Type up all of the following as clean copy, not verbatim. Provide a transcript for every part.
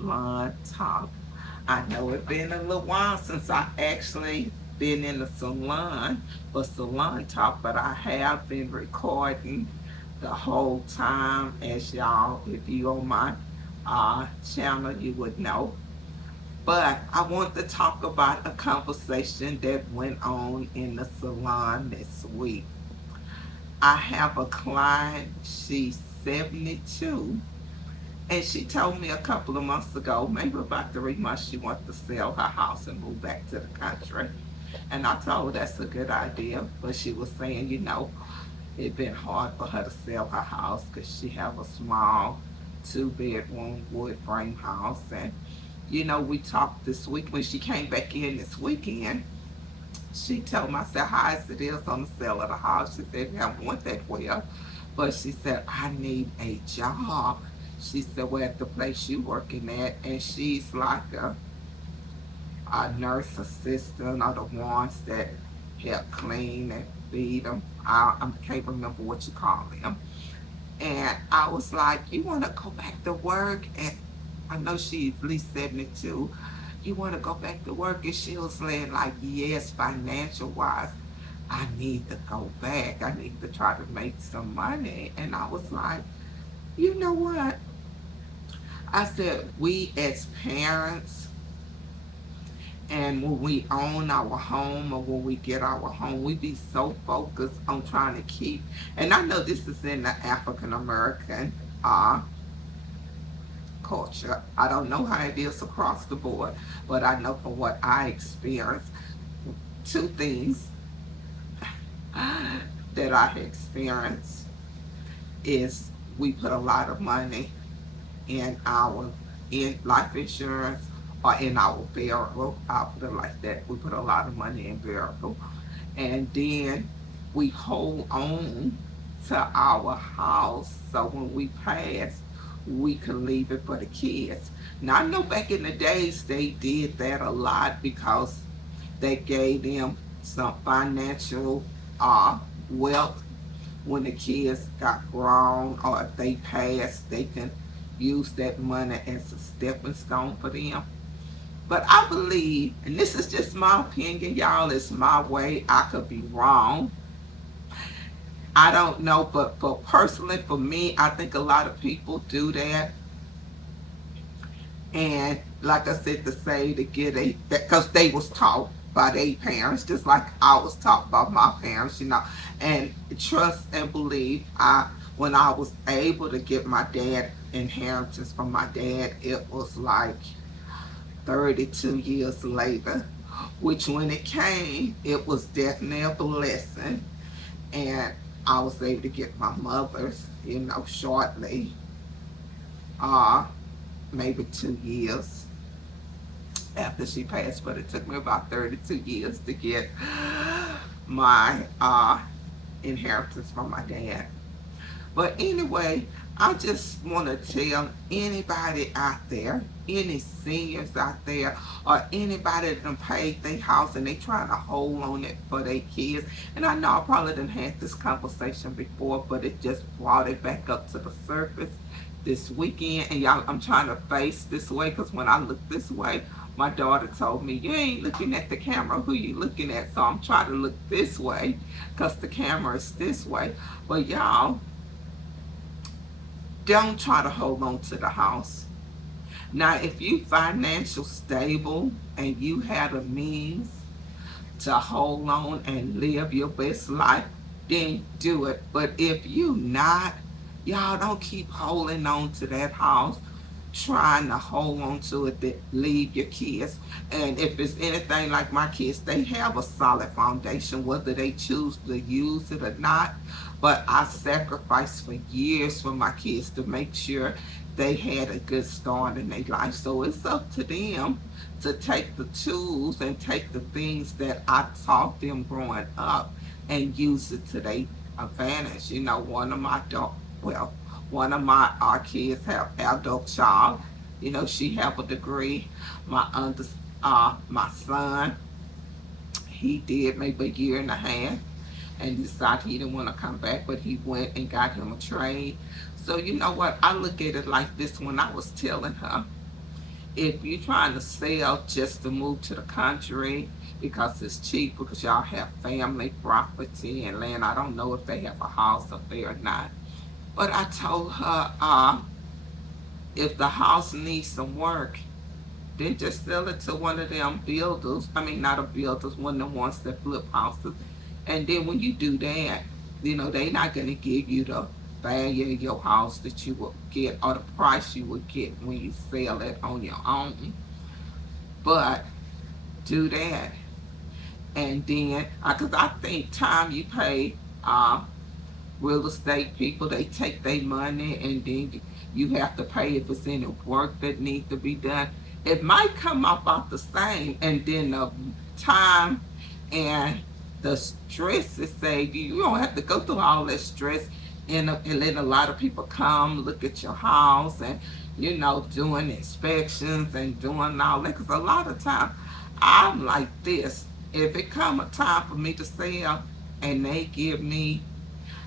Salon Talk. I know it's been a little while since I actually been in the salon for Salon Talk, but I have been recording the whole time. As y'all, if you on my channel, you would know. But I want to talk about a conversation that went on in the salon this week. I have a client, she's 72, and she told me a couple of months ago, maybe about 3 months, she wants to sell her house and move back to the country. And I told her that's a good idea, but she was saying, it'd been hard for her to sell her house because she have a small 2 bedroom wood frame house. And we talked this week when she came back in this weekend. She told me, I said, how is it is on the sale of the house? She said, yeah, I want that well. But she said, I need a job. She said, well, at the place you working at, and she's like a nurse assistant or the ones that help clean and feed them. I can't remember what you call them. And I was like, you want to go back to work? And I know she's at least 72. You want to go back to work? And she was saying, like, yes, financial wise, I need to go back. I need to try to make some money. And I was like, you know what? I said, we as parents, and when we own our home or when we get our home, we be so focused on trying to keep, and I know this is in the African American culture. I don't know how it is across the board, but I know from what I experienced, two things that I experienced is we put a lot of money in life insurance or in our burial. I'll put it like that. We put a lot of money in burial. And then we hold on to our house so when we pass, we can leave it for the kids. Now I know back in the days they did that a lot because they gave them some financial wealth when the kids got grown, or if they passed, they can use that money as a stepping stone for them. But I believe, and this is just my opinion, y'all, it's my way. I could be wrong. I don't know, but personally, for me, I think a lot of people do that. And like I said, to say to get because they was taught by their parents, just like I was taught by my parents, and trust and believe. When I was able to get my dad inheritance from my dad, it was like 32 years later, which when it came, it was definitely a blessing. And I was able to get my mother's, shortly, uh, maybe 2 years after she passed, but it took me about 32 years to get my inheritance from my dad. But anyway, I just want to tell anybody out there, any seniors out there, or anybody that done paid their house and they trying to hold on it for their kids. And I know I probably done had this conversation before, but it just brought it back up to the surface this weekend. And y'all, I'm trying to face this way because when I look this way, my daughter told me, you ain't looking at the camera, who you looking at? So I'm trying to look this way because the camera is this way. But y'all, don't try to hold on to the house. Now, if you financial stable and you have the means to hold on and live your best life, then do it. But if you not, y'all don't keep holding on to that house, trying to hold on to it that leave your kids. And if it's anything like my kids, they have a solid foundation, whether they choose to use it or not. But I sacrificed for years for my kids to make sure they had a good start in their life. So it's up to them to take the tools and take the things that I taught them growing up and use it to their advantage. One of my our kids have adult child. She have a degree. My son, he did maybe a year and a half and decided he didn't want to come back, but he went and got him a trade. So you know what? I look at it like this when I was telling her. If you're trying to sell just to move to the country because it's cheap, because y'all have family property and land, I don't know if they have a house up there or not. But I told her, if the house needs some work, then just sell it to one of them builders. I mean, not a builders, one of the ones that flip houses. And then when you do that, they're not going to give you the value of your house that you would get or the price you would get when you sell it on your own. But do that. And then, because I think time you pay real estate people, they take their money and then you have to pay if it's any work that needs to be done. It might come up about the same, and then the time and the stress is saved. You don't have to go through all that stress and let a lot of people come look at your house and doing inspections and doing all that. Because a lot of times I'm like this. If it come a time for me to sell and they give me,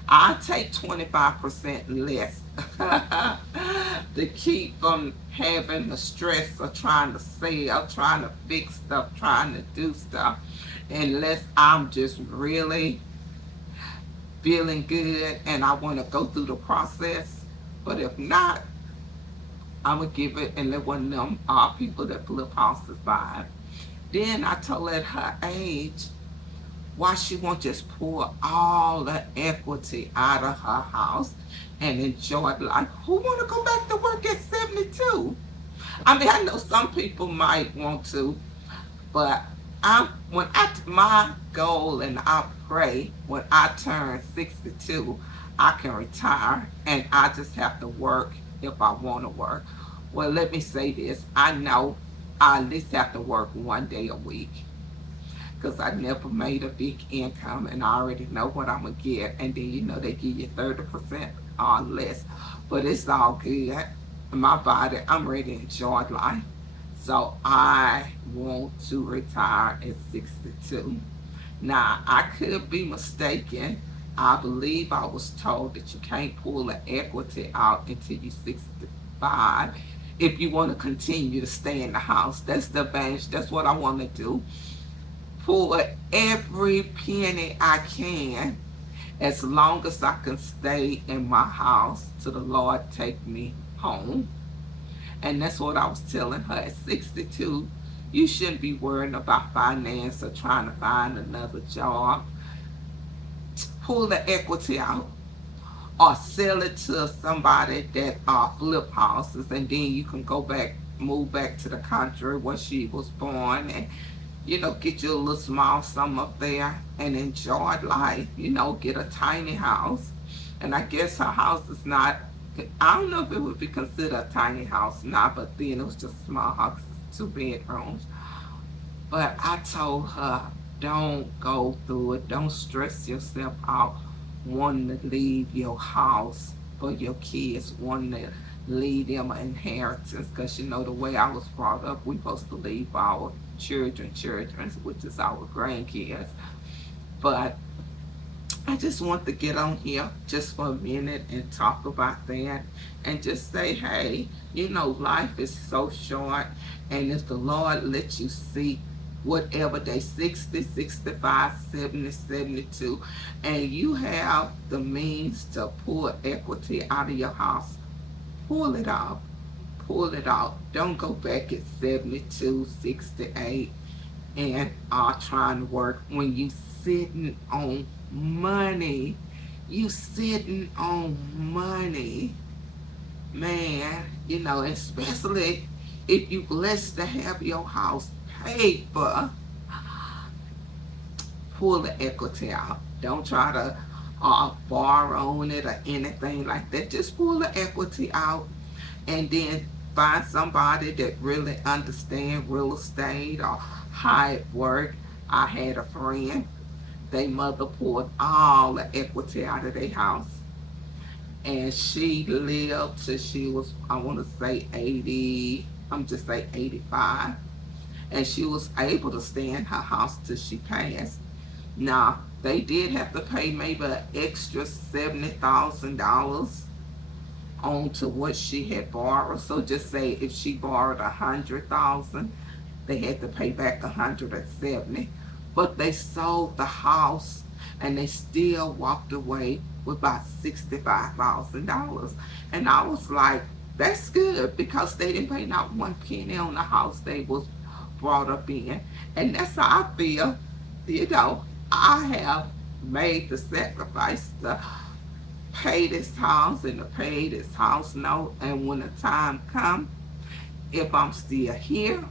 I take 25% less to keep from having the stress of trying to sell, trying to fix stuff, trying to do stuff, unless I'm just really feeling good and I want to go through the process. But if not, I'm going to give it and let one of them people that flip houses buy it. Then I told her at her age, why she won't just pour all the equity out of her house and enjoy life. Who want to go back to work at 72? I mean, I know some people might want to, but my goal, and I pray when I turn 62, I can retire and I just have to work if I want to work. Well, let me say this. I know I at least have to work one day a week because I never made a big income and I already know what I'm going to get. And then, they give you 30% or less. But it's all good. My body, I'm ready to enjoy life. So I want to retire at 62. Now, I could be mistaken. I believe I was told that you can't pull the equity out until you're 65 if you want to continue to stay in the house. That's the advantage. That's what I want to do. Pull every penny I can as long as I can stay in my house till the Lord take me home. And that's what I was telling her. At 62, you shouldn't be worrying about finance or trying to find another job. Pull the equity out or sell it to somebody that flip houses, and then you can move back to the country where she was born, and get you a little small sum up there and enjoy life. Get a tiny house. And I guess her house is not, I don't know if it would be considered a tiny house now, but then it was just a small house, 2 bedrooms. But I told her, don't go through it. Don't stress yourself out wanting to leave your house for your kids, wanting to leave them an inheritance. Because the way I was brought up, we're supposed to leave our children, which is our grandkids. But I just want to get on here just for a minute and talk about that and just say, hey, life is so short, and if the Lord lets you see whatever day, 60, 65, 70, 72, and you have the means to pull equity out of your house, pull it out. Pull it out. Don't go back at 72, 68 and trying to work when you sitting on money. You sitting on money. Man, especially if you blessed to have your house paid for, pull the equity out. Don't try to borrow on it or anything like that. Just pull the equity out and then find somebody that really understands real estate or how it works. I had a friend, their mother pulled all the equity out of their house. And she lived till she was, I want to say 80, I'm just say 85. And she was able to stay in her house till she passed. Now, they did have to pay maybe an extra $70,000 on to what she had borrowed. So just say if she borrowed 100,000, they had to pay back 170. But they sold the house and they still walked away with about $65,000. And I was like, that's good because they didn't pay not one penny on the house they was brought up in. And that's how I feel. You know, I have made the sacrifice to pay this house and to pay this house note. And when the time comes, if I'm still here,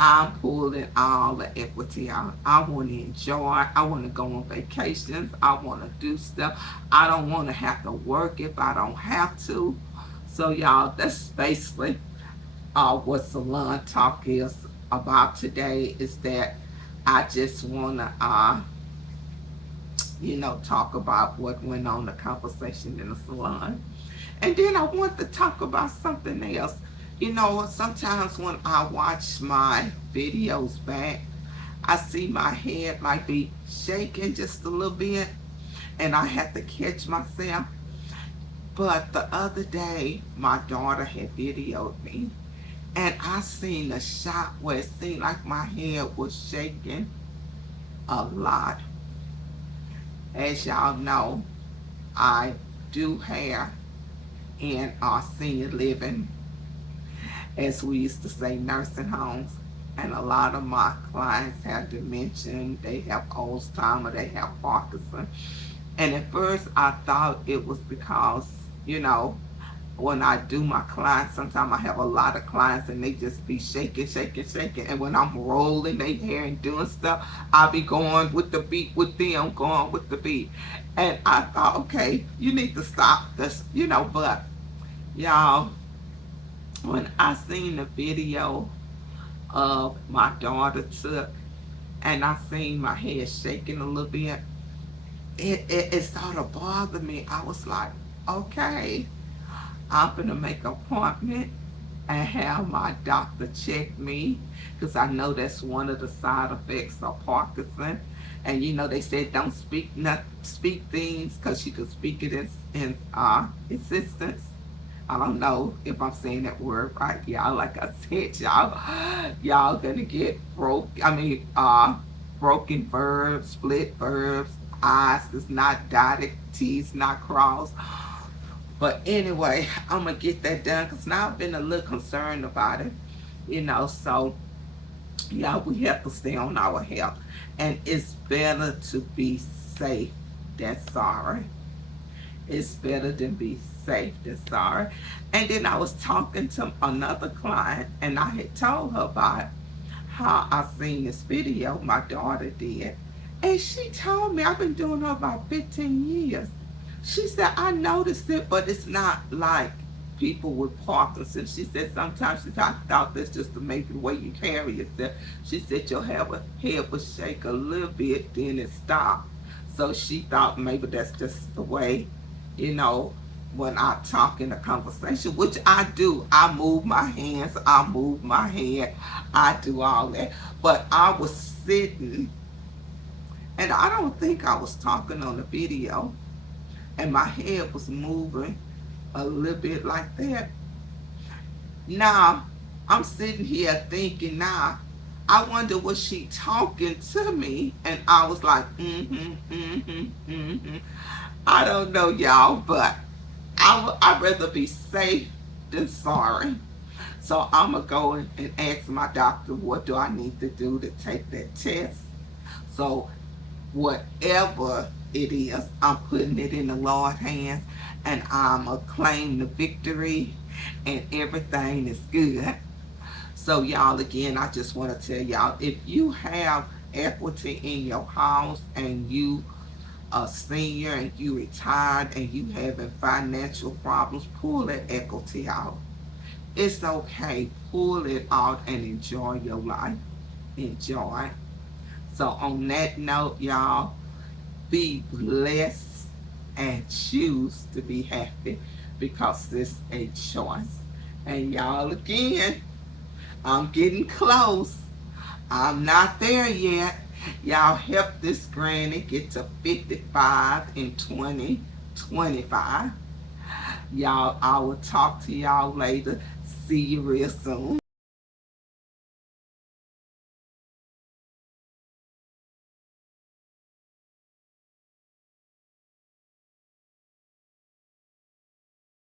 I'm pulling all the equity out. I want to enjoy. I want to go on vacations. I want to do stuff. I don't want to have to work if I don't have to. So y'all, that's basically what Salon Talk is about today, is that I just want to, talk about what went on, the conversation in the salon. And then I want to talk about something else. Sometimes when I watch my videos back, I see my head might be shaking just a little bit, and I have to catch myself. But the other day, my daughter had videoed me, and I seen a shot where it seemed like my head was shaking a lot. As y'all know, I do hair in our senior living, as we used to say, nursing homes. And a lot of my clients have dementia, they have Alzheimer's, they have Parkinson. And at first I thought it was because, when I do my clients, sometimes I have a lot of clients and they just be shaking, shaking, shaking. And when I'm rolling their hair and doing stuff, I'll be going with the beat with them, going with the beat. And I thought, okay, you need to stop this, but y'all, when I seen the video of my daughter took, and I seen my head shaking a little bit, it sort of bothered me. I was like, okay, I'm gonna make an appointment and have my doctor check me, because I know that's one of the side effects of Parkinson. And they said don't speak things, because you can speak it in existence. I don't know if I'm saying that word right, y'all. Like I said, y'all gonna get broken verbs, split verbs, I's is not dotted, T's not crossed. But anyway, I'm gonna get that done, because now I've been a little concerned about it, so y'all, we have to stay on our health. And it's better to be safe than sorry. It's better than be safe than sorry. And then I was talking to another client, and I had told her about how I seen this video my daughter did. And she told me, I've been doing her about 15 years. She said, I noticed it, but it's not like people with Parkinson's. She said sometimes, I thought that's just to make the way you carry yourself. She said your head would shake a little bit, then it stopped. So she thought maybe that's just the way, when I talk in a conversation, which I do. I move my hands, I move my head, I do all that. But I was sitting, and I don't think I was talking on the video, and my head was moving a little bit like that. Now, I'm sitting here thinking, now, I wonder, was she talking to me? And I was like, I don't know, y'all, but I'd rather be safe than sorry. So I'm going to go and ask my doctor, what do I need to do to take that test? So whatever it is, I'm putting it in the Lord's hands, and I'm going to claim the victory, and everything is good. So y'all, again, I just want to tell y'all, if you have equity in your house and you a senior and you retired and you having financial problems, pull that equity out. It's okay. Pull it out and enjoy your life. Enjoy. So on that note, y'all, be blessed and choose to be happy, because it's a choice. And y'all, again, I'm getting close. I'm not there yet. Y'all help this granny get to 55 in 2025. Y'all, I will talk to y'all later. See you real soon.